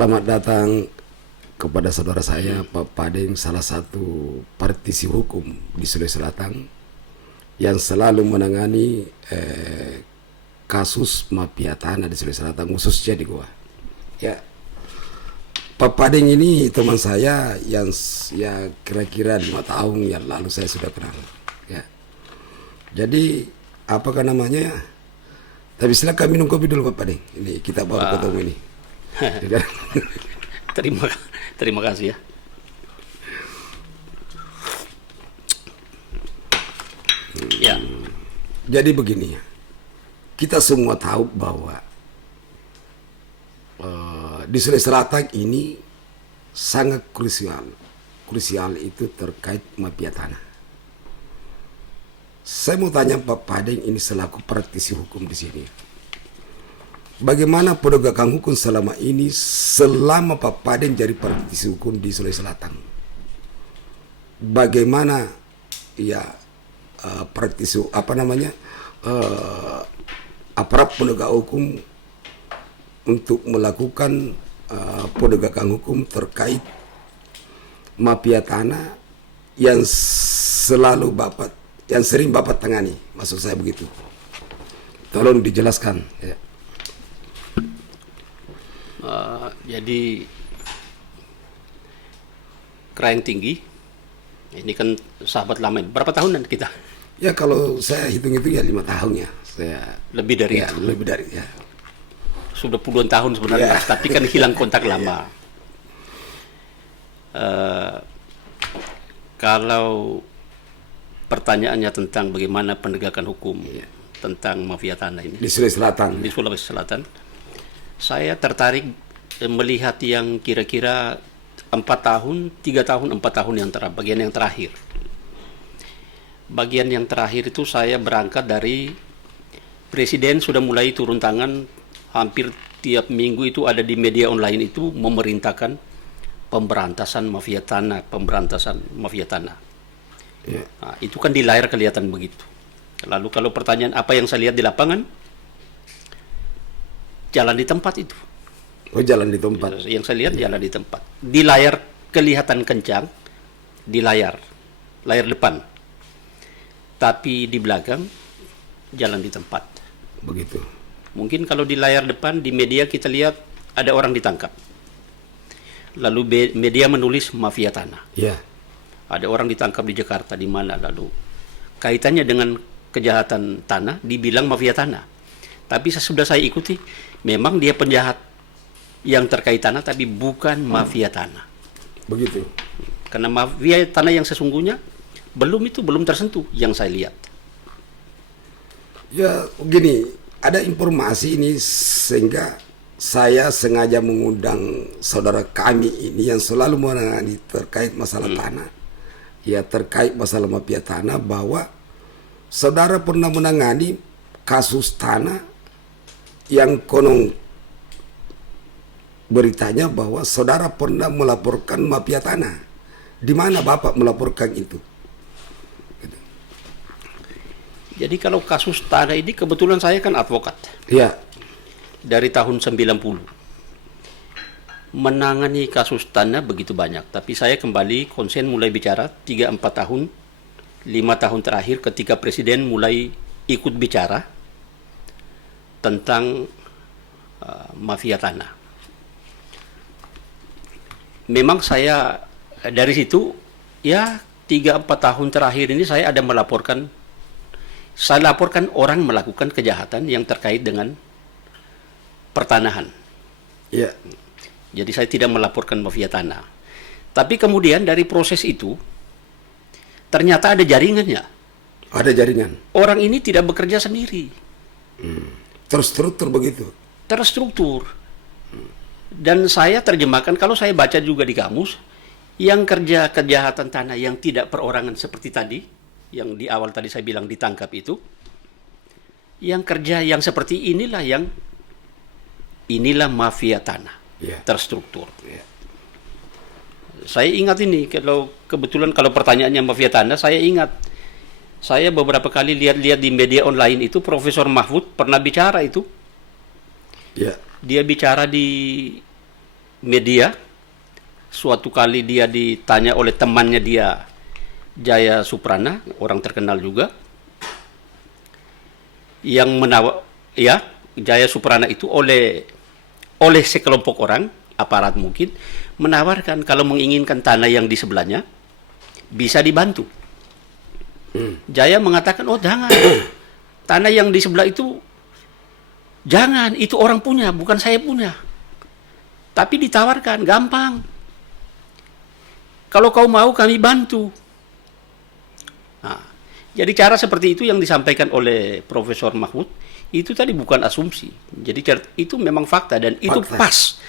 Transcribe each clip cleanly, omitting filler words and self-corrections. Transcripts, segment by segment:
Selamat datang kepada saudara saya Pak Padeng, salah satu praktisi hukum di Sulawesi Selatan yang selalu menangani kasus mafia tanah di Sulawesi Selatan, khususnya di Goa. Ya, Pak Padeng ini teman saya yang ya kira-kira 5 tahun yang lalu saya sudah kenal. Ya, jadi apakah namanya? Tapi silakan minum kopi dulu Pak Padeng. Ini kita baru ketemu ini. Terima kasih ya. Ya. Jadi begini ya, kita semua tahu bahwa di Sulawesi Selatan ini sangat krusial. Krusial itu terkait mafia tanah. Saya mau tanya Pak Padeng ini selaku praktisi hukum di sini. Bagaimana penegakan hukum selama ini selama Pak Padeng jadi praktisi hukum di Sulawesi Selatan? Bagaimana ya praktisi aparat penegak hukum untuk melakukan penegakan hukum terkait mafia tanah yang sering Bapak tangani, maksud saya begitu. Tolong dijelaskan ya. Jadi Kerayang Tinggi ini kan sahabat lama. Berapa tahunan kita? Ya kalau saya hitung-hitung ya 5 tahun ya. Saya lebih dari ya, itu. lebih dari ya. Sudah puluhan tahun sebenarnya, Ya. tapi kan hilang kontak lama. Kalau pertanyaannya tentang bagaimana penegakan hukum tentang mafia tanah ini Di Sulawesi Selatan. di Sulawesi Selatan, saya tertarik melihat yang kira-kira 4 tahun, 3 tahun, 4 tahun yang bagian yang terakhir. Bagian yang terakhir itu saya berangkat dari Presiden sudah mulai turun tangan, hampir tiap minggu itu ada di media online itu memerintahkan pemberantasan mafia tanah. Ya. Nah, itu kan di layar kelihatan begitu. Lalu kalau pertanyaan apa yang saya lihat di lapangan, jalan di tempat itu. Oh, jalan di tempat. Yang saya lihat jalan di tempat. Di layar kelihatan kencang, di layar depan. Tapi di belakang jalan di tempat. Begitu. Mungkin kalau di layar depan di media kita lihat ada orang ditangkap. Lalu media menulis mafia tanah. Ya. Ada orang ditangkap di Jakarta di mana, lalu kaitannya dengan kejahatan tanah dibilang mafia tanah. Tapi sudah saya ikuti, memang dia penjahat yang terkait tanah, tapi bukan mafia tanah. Begitu. Karena mafia tanah yang sesungguhnya belum tersentuh yang saya lihat. Ya, begini, ada informasi ini sehingga saya sengaja mengundang saudara kami ini yang selalu menangani terkait masalah tanah. Ya, terkait masalah mafia tanah, bahwa saudara pernah menangani kasus tanah yang konon beritanya bahwa saudara pernah melaporkan mafia tanah. Di mana Bapak melaporkan itu? Jadi kalau kasus tanah ini kebetulan saya kan advokat. Ya. Dari tahun 90. Menangani kasus tanah begitu banyak, tapi saya kembali konsen mulai bicara 3-4 tahun, 5 tahun terakhir ketika Presiden mulai ikut bicara tentang mafia tanah. Memang saya dari situ ya 3-4 tahun terakhir ini saya laporkan orang melakukan kejahatan yang terkait dengan pertanahan. Ya. Jadi saya tidak melaporkan mafia tanah. Tapi kemudian dari proses itu ternyata ada jaringannya. Ada jaringan. Orang ini tidak bekerja sendiri. Terstruktur begitu. Terstruktur. Dan saya terjemahkan, kalau saya baca juga di kamus, yang kerja kejahatan tanah yang tidak perorangan seperti tadi, yang di awal tadi saya bilang ditangkap itu, yang kerja yang seperti inilah mafia tanah. Terstruktur. Saya ingat ini, kalau kebetulan kalau pertanyaannya mafia tanah, saya ingat. Saya beberapa kali lihat-lihat di media online itu, Profesor Mahfud pernah bicara itu. Ya. Dia bicara di media. Suatu kali dia ditanya oleh temannya dia, Jaya Suprana, orang terkenal juga, yang Jaya Suprana itu oleh sekelompok orang, aparat mungkin, menawarkan kalau menginginkan tanah yang di sebelahnya bisa dibantu. Jaya mengatakan, oh jangan, tanah yang di sebelah itu jangan, itu orang punya, bukan saya punya. Tapi ditawarkan, gampang. Kalau kau mau kami bantu. Nah, jadi cara seperti itu yang disampaikan oleh Profesor Mahfud itu tadi bukan asumsi. Jadi itu memang fakta dan itu pas.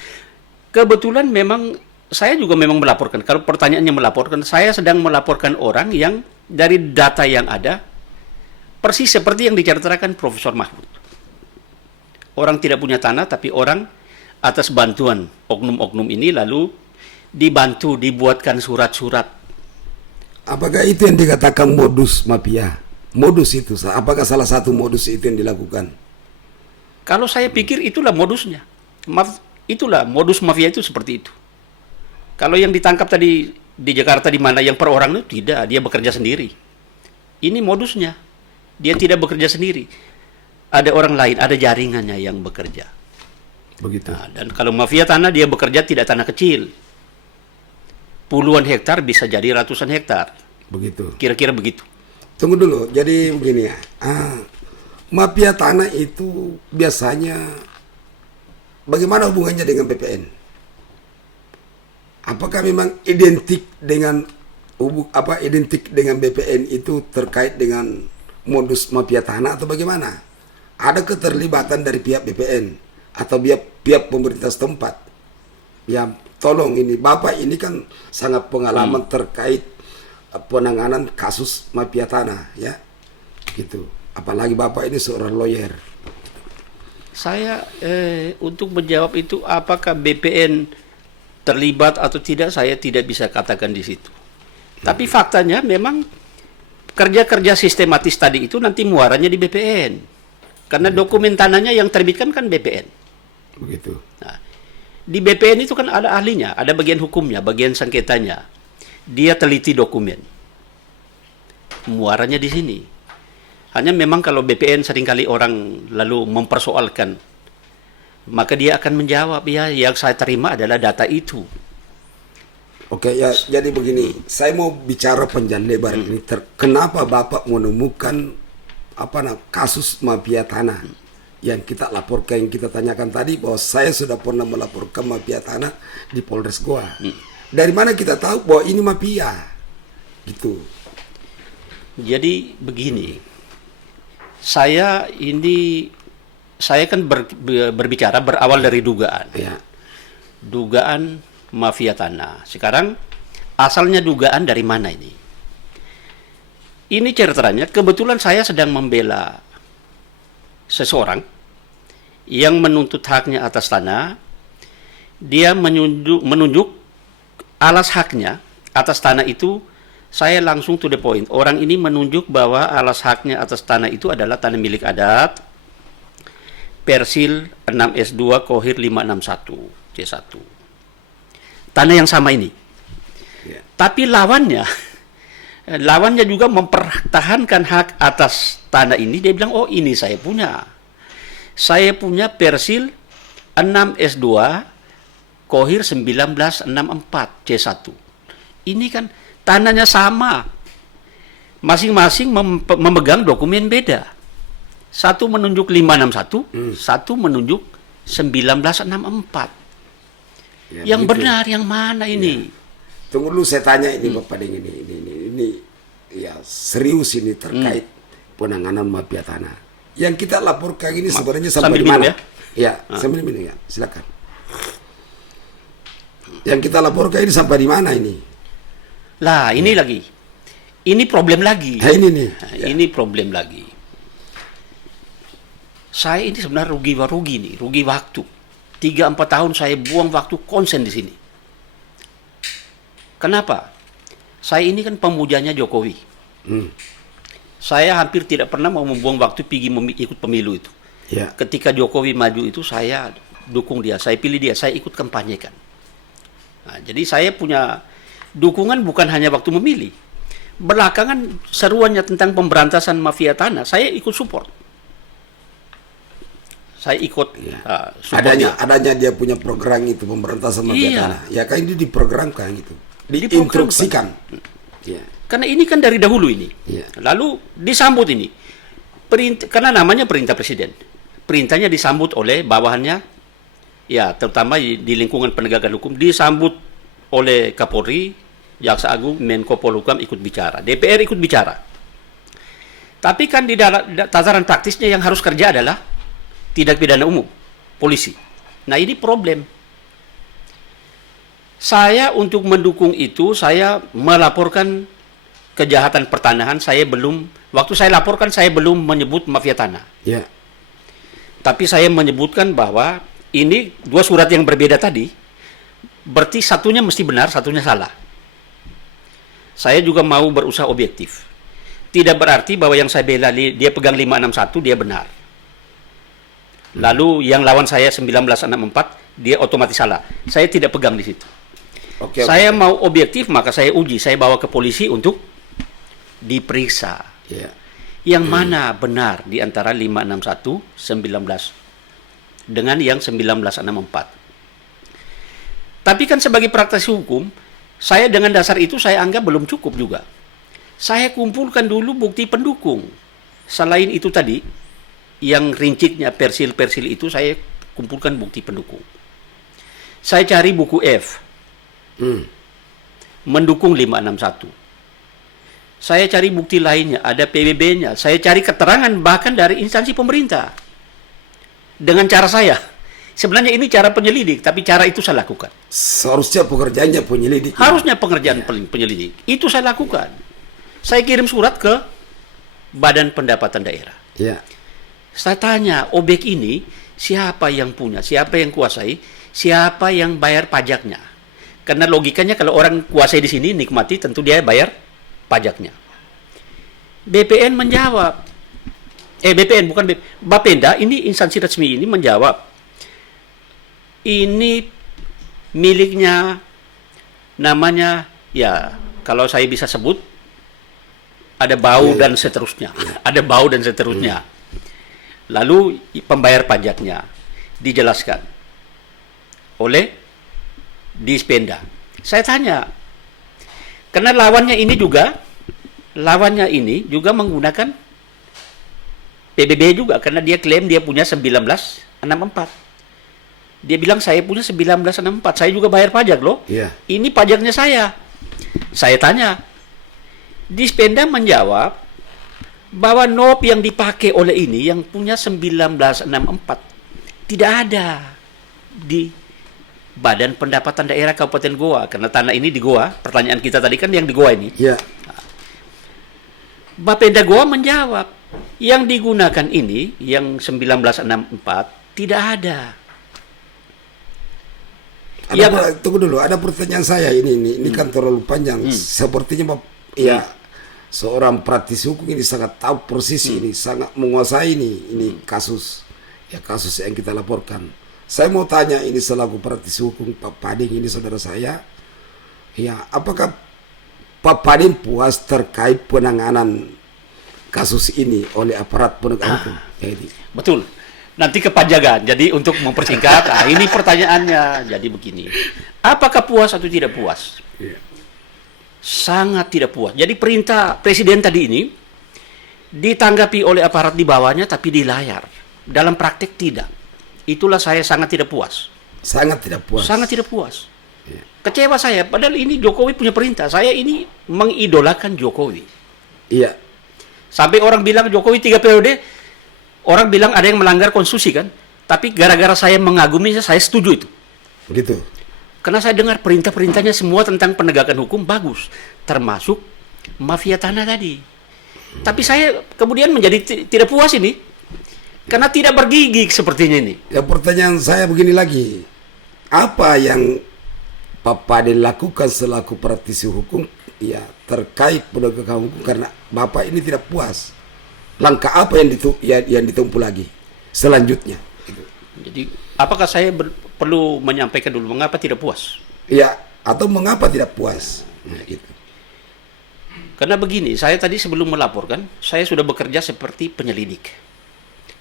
Kebetulan memang saya juga memang melaporkan. Kalau pertanyaannya melaporkan, saya sedang melaporkan orang yang dari data yang ada persis seperti yang diceritakan Profesor Mahfud. Orang tidak punya tanah tapi orang atas bantuan oknum-oknum ini lalu dibantu dibuatkan surat-surat. Apakah itu yang dikatakan modus mafia? Modus itu, apakah salah satu modus itu yang dilakukan? Kalau saya pikir itulah modusnya. Itulah modus mafia itu seperti itu. Kalau yang ditangkap tadi di Jakarta di mana yang per orang itu tidak, dia bekerja sendiri. Ini modusnya. Dia tidak bekerja sendiri. Ada orang lain, ada jaringannya yang bekerja. Begitu. Nah, dan kalau mafia tanah dia bekerja tidak tanah kecil. Puluhan hektar bisa jadi ratusan hektar. Begitu. Kira-kira begitu. Tunggu dulu. Jadi begini ya. Mafia tanah itu biasanya bagaimana hubungannya dengan BPN? Apakah memang identik dengan BPN itu terkait dengan modus mafia tanah atau bagaimana? Ada keterlibatan dari pihak BPN atau pihak pemerintah setempat? Ya, tolong ini Bapak ini kan sangat pengalaman terkait penanganan kasus mafia tanah, ya, gitu. Apalagi Bapak ini seorang lawyer. Saya untuk menjawab itu apakah BPN terlibat atau tidak, saya tidak bisa katakan di situ. Tapi faktanya memang kerja-kerja sistematis tadi itu nanti muaranya di BPN. Karena dokumen tanahnya yang terbitkan kan BPN. Begitu. Nah, di BPN itu kan ada ahlinya, ada bagian hukumnya, bagian sengketanya. Dia teliti dokumen. Muaranya di sini. Hanya memang kalau BPN seringkali orang lalu mempersoalkan, maka dia akan menjawab, ya yang saya terima adalah data itu. Oke, ya jadi begini, saya mau bicara panjang lebar ini. Kenapa Bapak menemukan kasus mafia tanah yang kita laporkan, yang kita tanyakan tadi, bahwa saya sudah pernah melaporkan mafia tanah di Polres Goa. Dari mana kita tahu bahwa ini mafia? Gitu. Jadi begini, saya kan berbicara berawal dari dugaan. Ya. Dugaan mafia tanah. Sekarang asalnya dugaan dari mana ini? Ini ceritanya, kebetulan saya sedang membela seseorang yang menuntut haknya atas tanah. Dia menunjuk alas haknya atas tanah itu. Saya langsung to the point. Orang ini menunjuk bahwa alas haknya atas tanah itu adalah tanah milik adat Persil 6S2 Kohir 561 C1. Tanah yang sama ini. Ya. Tapi lawannya juga mempertahankan hak atas tanah ini. Dia bilang, oh ini saya punya. Saya punya Persil 6S2 Kohir 1964 C1. Ini kan tanahnya sama. Masing-masing memegang dokumen beda. Satu menunjuk 561, satu menunjuk 1964. Ya, yang begitu. benar yang mana ini? Ya. Tunggu dulu saya tanya ini Bapak ini ya serius ini terkait penanganan mafia tanah. Yang kita laporkan ini sebenarnya sampai di mana? Ya, sambil minum ya, silakan. Yang kita laporkan ini sampai di mana ini? Lah, ini lagi. Ini problem lagi. Ini nih. Ya. Ini problem lagi. Saya ini sebenarnya rugi waktu. 3-4 tahun saya buang waktu konsen di sini. Kenapa? Saya ini kan pemujanya Jokowi. Saya hampir tidak pernah mau membuang waktu pergi ikut pemilu itu. Ya. Ketika Jokowi maju itu saya dukung dia, saya pilih dia, saya ikut kampanyekan. Nah, jadi saya punya dukungan bukan hanya waktu memilih. Belakangan seruannya tentang pemberantasan mafia tanah, saya ikut support. Saya ikut supportnya. Adanya dia punya program itu pemberantasan mafia Iya. tanah. Ya kan ini diprogramkan gitu. Diinstruksikan. Ya. Karena ini kan dari dahulu ini. Iya. Lalu disambut ini. Karena namanya perintah presiden. Perintahnya disambut oleh bawahannya, ya terutama di lingkungan penegakan hukum, disambut oleh Kapolri, Jaksa Agung, Menko Polhukam ikut bicara, DPR ikut bicara. Tapi kan di tataran praktisnya yang harus kerja adalah tindak pidana umum, polisi. Nah ini problem. Saya untuk mendukung itu, saya melaporkan kejahatan pertanahan, waktu saya laporkan saya belum menyebut mafia tanah. Ya. Tapi saya menyebutkan bahwa ini dua surat yang berbeda tadi, berarti satunya mesti benar, satunya salah. Saya juga mau berusaha objektif. Tidak berarti bahwa yang saya bela dia pegang 561 dia benar. Lalu yang lawan saya 1964 dia otomatis salah. Saya tidak pegang di situ. Saya mau objektif, maka saya uji, saya bawa ke polisi untuk diperiksa. Ya. Yang mana benar di antara 561 19 dengan yang 1964. Tapi kan sebagai praktisi hukum, saya dengan dasar itu saya anggap belum cukup juga. Saya kumpulkan dulu bukti pendukung. Selain itu tadi, yang rincitnya persil-persil itu saya kumpulkan bukti pendukung. Saya cari buku F. Mendukung 561. Saya cari bukti lainnya, ada PBB-nya. Saya cari keterangan bahkan dari instansi pemerintah. Dengan cara saya. Sebenarnya ini cara penyelidik, tapi cara itu saya lakukan. Seharusnya pekerjaannya penyelidik. Harusnya pengerjaan penyelidik. Itu saya lakukan. Saya kirim surat ke Badan Pendapatan Daerah. Ya. Saya tanya, objek ini siapa yang punya, siapa yang kuasai, siapa yang bayar pajaknya. Karena logikanya kalau orang kuasai di sini nikmati, tentu dia bayar pajaknya. BPN menjawab. BPN bukan Bapenda, ini instansi resmi ini menjawab. Ini miliknya, namanya, ya kalau saya bisa sebut, ada bau dan seterusnya. Ada bau dan seterusnya. Lalu pembayar pajaknya dijelaskan oleh Dispenda. Saya tanya, karena lawannya ini juga menggunakan PBB juga, karena dia klaim dia punya 1964. Dia bilang saya punya 1964, saya juga bayar pajak loh. Yeah. Ini pajaknya saya. Saya tanya, Dispenda menjawab bahwa NOP yang dipakai oleh ini yang punya 1964 tidak ada di Badan Pendapatan Daerah Kabupaten Goa, karena tanah ini di Goa. Pertanyaan kita tadi kan yang di Goa ini. Ya. Bapenda Goa menjawab, yang digunakan ini yang 1964 tidak ada. Tunggu dulu, ada pertanyaan saya ini kan terlalu panjang. Sepertinya ya seorang praktisi hukum ini sangat tahu persis ini, sangat menguasai ini kasus yang kita laporkan. Saya mau tanya ini selaku praktisi hukum Pak Pading ini saudara saya, ya apakah Pak Pading puas terkait penanganan kasus ini oleh aparat penegak hukum? Betul. Nanti kepanjangan. Jadi untuk mempersingkat, ini pertanyaannya. Jadi begini, apakah puas atau tidak puas? Sangat tidak puas. Jadi perintah presiden tadi ini ditanggapi oleh aparat di bawahnya, tapi di layar. Dalam praktek tidak. Itulah saya sangat tidak puas. Sangat tidak puas. Sangat tidak puas. Kecewa saya. Padahal ini Jokowi punya perintah. Saya ini mengidolakan Jokowi. Iya. Sampai orang bilang Jokowi 3 periode, orang bilang ada yang melanggar konstitusi kan. Tapi gara-gara saya mengaguminya, saya setuju itu. Begitu. Karena saya dengar perintah-perintahnya semua tentang penegakan hukum bagus. Termasuk mafia tanah tadi. Tapi saya kemudian menjadi tidak puas ini. Karena tidak bergigi sepertinya ini. Ya pertanyaan saya begini lagi. Apa yang Pak Pading lakukan selaku praktisi hukum ya terkait penegakan hukum karena Bapak ini tidak puas? Langkah apa yang ditempuh lagi selanjutnya? Jadi apakah saya perlu menyampaikan dulu mengapa tidak puas? Ya Atau mengapa tidak puas? Nah, gitu. Karena begini, saya tadi sebelum melaporkan, saya sudah bekerja seperti penyelidik.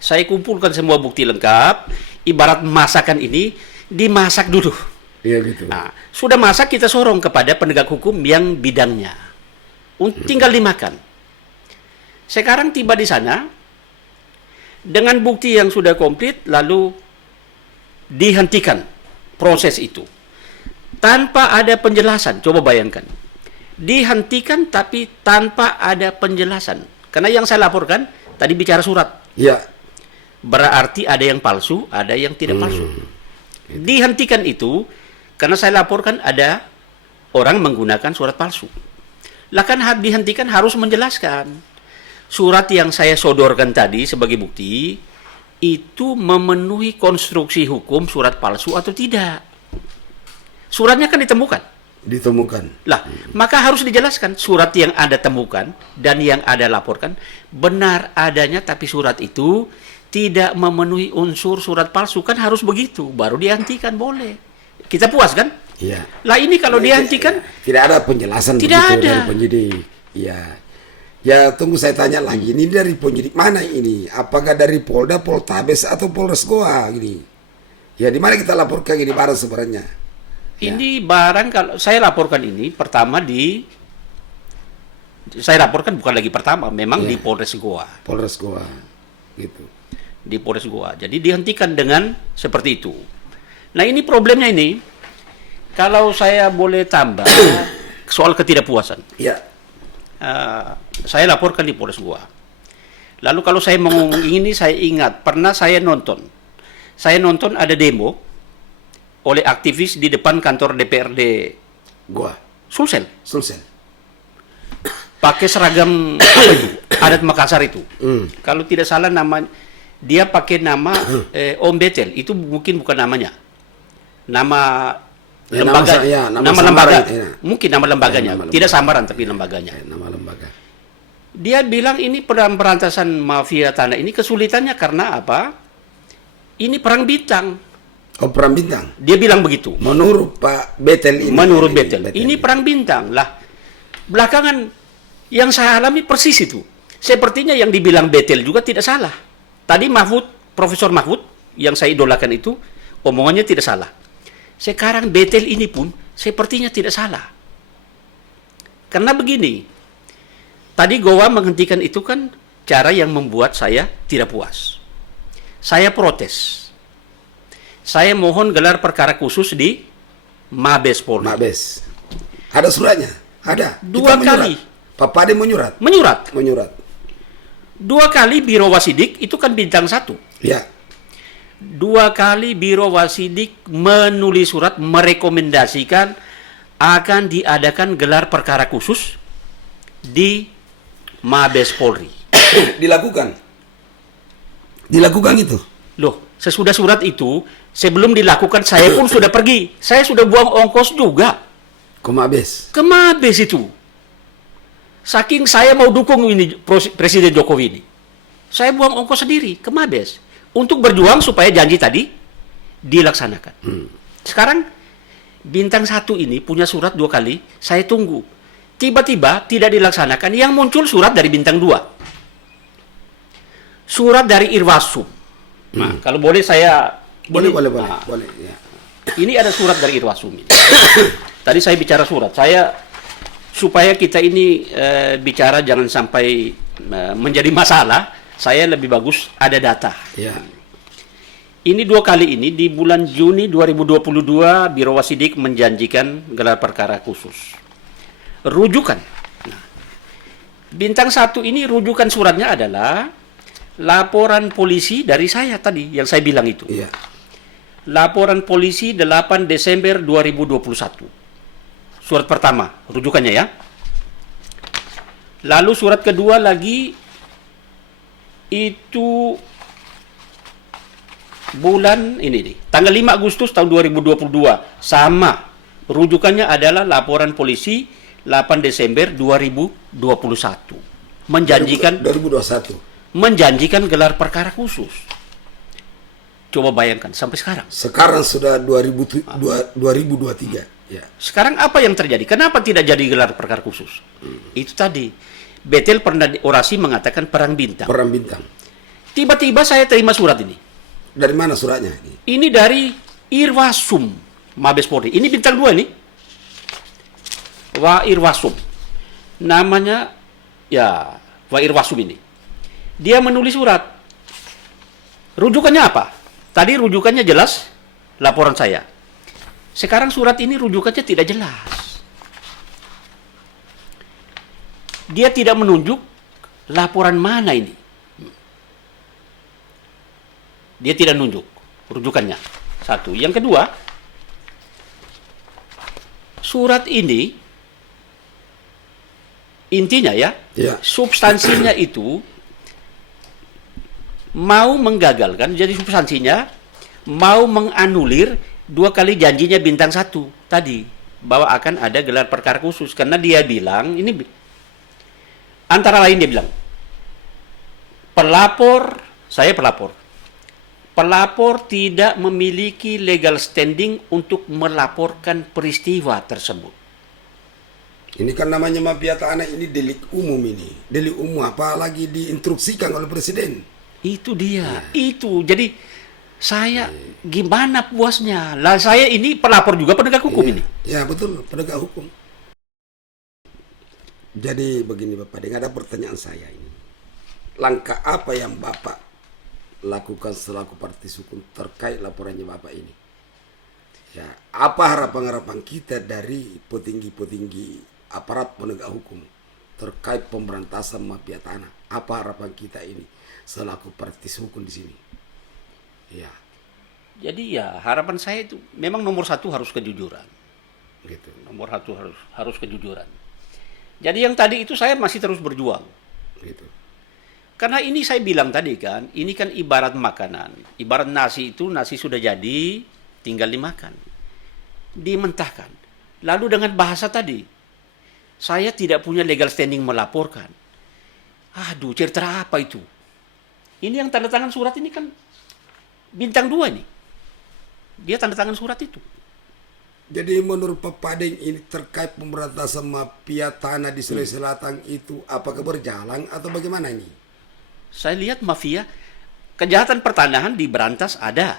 Saya kumpulkan semua bukti lengkap, ibarat masakan ini dimasak dulu. Iya gitu. Nah, sudah masak kita sorong kepada penegak hukum yang bidangnya. Tinggal dimakan. Sekarang tiba di sana, dengan bukti yang sudah komplit, lalu dihentikan proses itu. Tanpa ada penjelasan, coba bayangkan. Dihentikan tapi tanpa ada penjelasan. Karena yang saya laporkan, tadi bicara surat. Iya. Berarti ada yang palsu, ada yang tidak palsu. Dihentikan itu, karena saya laporkan ada orang menggunakan surat palsu. Lah kan dihentikan harus menjelaskan. Surat yang saya sodorkan tadi sebagai bukti, itu memenuhi konstruksi hukum surat palsu atau tidak. Suratnya kan ditemukan. Lah, maka harus dijelaskan surat yang Anda temukan dan yang Anda laporkan benar adanya, tapi surat itu tidak memenuhi unsur surat palsu. Kan harus begitu, baru dihentikan boleh. Kita puas kan? Iya. Lah ini kalau dihentikan tidak ada penjelasan tidak begitu ada dari penyidik. Iya. Ya tunggu saya tanya lagi, ini dari penyidik mana ini? Apakah dari Polda, Poltabes atau Polres Goa gini? Ya di mana kita laporkan ini barang sebenarnya? Ini barang kalau saya laporkan ini pertama saya laporkan bukan lagi pertama, memang di Polres Goa. Polres Goa, gitu. Di Polres Goa. Jadi dihentikan dengan seperti itu. Nah ini problemnya ini, kalau saya boleh tambah soal ketidakpuasan. Iya. Saya laporkan di Polres Goa. Lalu kalau saya mengumum ini, saya ingat pernah saya nonton ada demo oleh aktivis di depan kantor DPRD Goa. Sulsel. Pakai seragam adat Makassar itu. Kalau tidak salah dia pakai nama Om Betel. Itu mungkin bukan namanya. Nama lembaga. Nama lembaga. Mungkin nama lembaganya. Tidak samaran tapi lembaganya. Nama lembaga. Dia bilang ini pemberantasan mafia tanah ini kesulitannya karena apa? Ini perang bintang. Oh, perang bintang. Dia bilang begitu. Menurut Pak Betel ini. Menurut Betel. Ini perang bintang. Lah, belakangan yang saya alami persis itu. Sepertinya yang dibilang Betel juga tidak salah. Tadi Profesor Mahfud, yang saya idolakan itu, omongannya tidak salah. Sekarang Betel ini pun sepertinya tidak salah. Karena begini, tadi Goa menghentikan itu kan cara yang membuat saya tidak puas. Saya protes. Saya mohon gelar perkara khusus di Mabes Polri. Mabes. Ada suratnya? Ada. 2 kali. Pak Pade menyurat. Menyurat. 2 kali Biro Wasidik itu kan bintang 1. Ya. 2 kali Biro Wasidik menulis surat merekomendasikan akan diadakan gelar perkara khusus di Mabes Polri. Dilakukan itu. Loh, sesudah surat itu, sebelum dilakukan saya pun sudah pergi. Saya sudah buang ongkos juga. Ke Mabes. Ke Mabes itu. Saking saya mau dukung ini Presiden Jokowi ini. Saya buang ongkos sendiri ke Mabes. Untuk berjuang supaya janji tadi dilaksanakan. Sekarang, bintang 1 ini punya surat 2 kali, saya tunggu. Tiba-tiba tidak dilaksanakan, yang muncul surat dari bintang 2. Surat dari Irwasum. Nah, kalau boleh saya Boleh. Ya. Ini ada surat dari Irwasum ini. Tadi saya bicara surat. Supaya kita ini bicara jangan sampai menjadi masalah, saya lebih bagus ada data. Ya. Ini 2 kali ini di bulan Juni 2022 Biro Wasidik menjanjikan gelar perkara khusus. Rujukan. Nah, bintang 1 ini rujukan suratnya adalah laporan polisi dari saya tadi yang saya bilang itu. Iya. Laporan polisi 8 Desember 2021. Surat pertama, rujukannya ya. Lalu surat kedua lagi itu bulan ini nih, tanggal 5 Agustus tahun 2022. Sama. Rujukannya adalah laporan polisi 8 Desember 2021. Menjanjikan gelar perkara khusus. Coba bayangkan sampai sekarang. Sekarang sudah 2023. Ya. Sekarang apa yang terjadi? Kenapa tidak jadi gelar perkara khusus? Itu tadi. Betel pernah orasi mengatakan perang bintang. Perang bintang. Tiba-tiba saya terima surat ini. Dari mana suratnya? Ini dari Irwasum Mabes Polri. Ini bintang 2 nih. Wa Irwasum. Namanya ya Wa Irwasum ini. Dia menulis surat. Rujukannya apa? Tadi rujukannya jelas laporan saya. Sekarang surat ini rujukannya tidak jelas. Dia tidak menunjuk laporan mana ini. Dia tidak menunjuk rujukannya. Satu. Yang kedua, surat ini intinya ya, substansinya itu mau menggagalkan, jadi substansinya mau menganulir 2 kali janjinya bintang 1 tadi bahwa akan ada gelar perkara khusus, karena dia bilang ini antara lain dia bilang pelapor tidak memiliki legal standing untuk melaporkan peristiwa tersebut. Ini kan namanya mafia tanah, ini delik umum ini. Delik umum apalagi diinstruksikan oleh presiden. Itu dia, itu. Jadi saya gimana puasnya? Lah saya ini pelapor juga penegak hukum ini. Ya betul, penegak hukum. Jadi begini Bapak, dengan ada pertanyaan saya ini. Langkah apa yang Bapak lakukan selaku praktis hukum terkait laporannya Bapak ini? Ya, apa harapan-harapan kita dari petinggi-petinggi aparat penegak hukum terkait pemberantasan mafia tanah? Apa harapan kita ini selaku praktis hukum di sini? Ya. Jadi ya harapan saya itu memang nomor 1 harus kejujuran. Gitu. Nomor 1 harus kejujuran. Jadi yang tadi itu saya masih terus berjuang. Gitu. Karena ini saya bilang tadi kan, ini kan ibarat makanan. Ibarat nasi itu, nasi sudah jadi, tinggal dimakan. Dimentahkan. Lalu dengan bahasa tadi, saya tidak punya legal standing melaporkan. Aduh, cerita apa itu? Ini yang tanda tangan surat ini kan bintang 2 nih. Dia tanda tangan surat itu. Jadi menurut Pak Padeng ini terkait pemberantasan mafia tanah di Sulawesi Selatan itu apakah berjalan atau bagaimana ini? Saya lihat mafia, kejahatan pertanahan diberantas ada.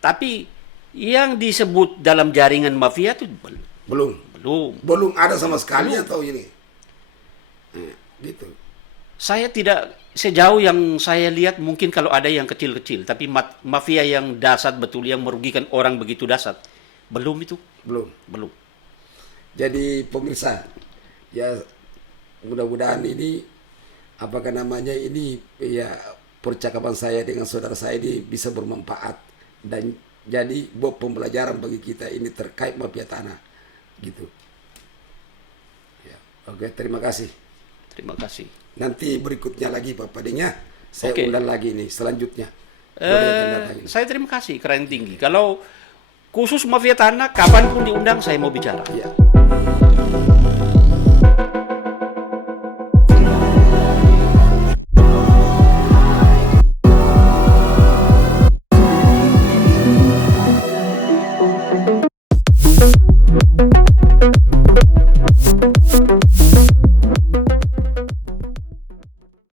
Tapi yang disebut dalam jaringan mafia itu belum ada sama sekali atau ini? Gitu. Saya tidak, sejauh yang saya lihat mungkin kalau ada yang kecil-kecil, tapi mafia yang dasar betul, yang merugikan orang begitu dasar, belum itu. Belum. Jadi pemirsa, ya mudah-mudahan ini apakah namanya ini ya percakapan saya dengan saudara saya ini bisa bermanfaat dan jadi buat pembelajaran bagi kita ini terkait mafia tanah, gitu. Ya, oke, terima kasih. Terima kasih. Nanti berikutnya lagi Pak Padeng ya, saya undang lagi nih selanjutnya. Saya terima kasih, keren tinggi. Kalau khusus mafia tanah, kapanpun diundang saya mau bicara. Ya.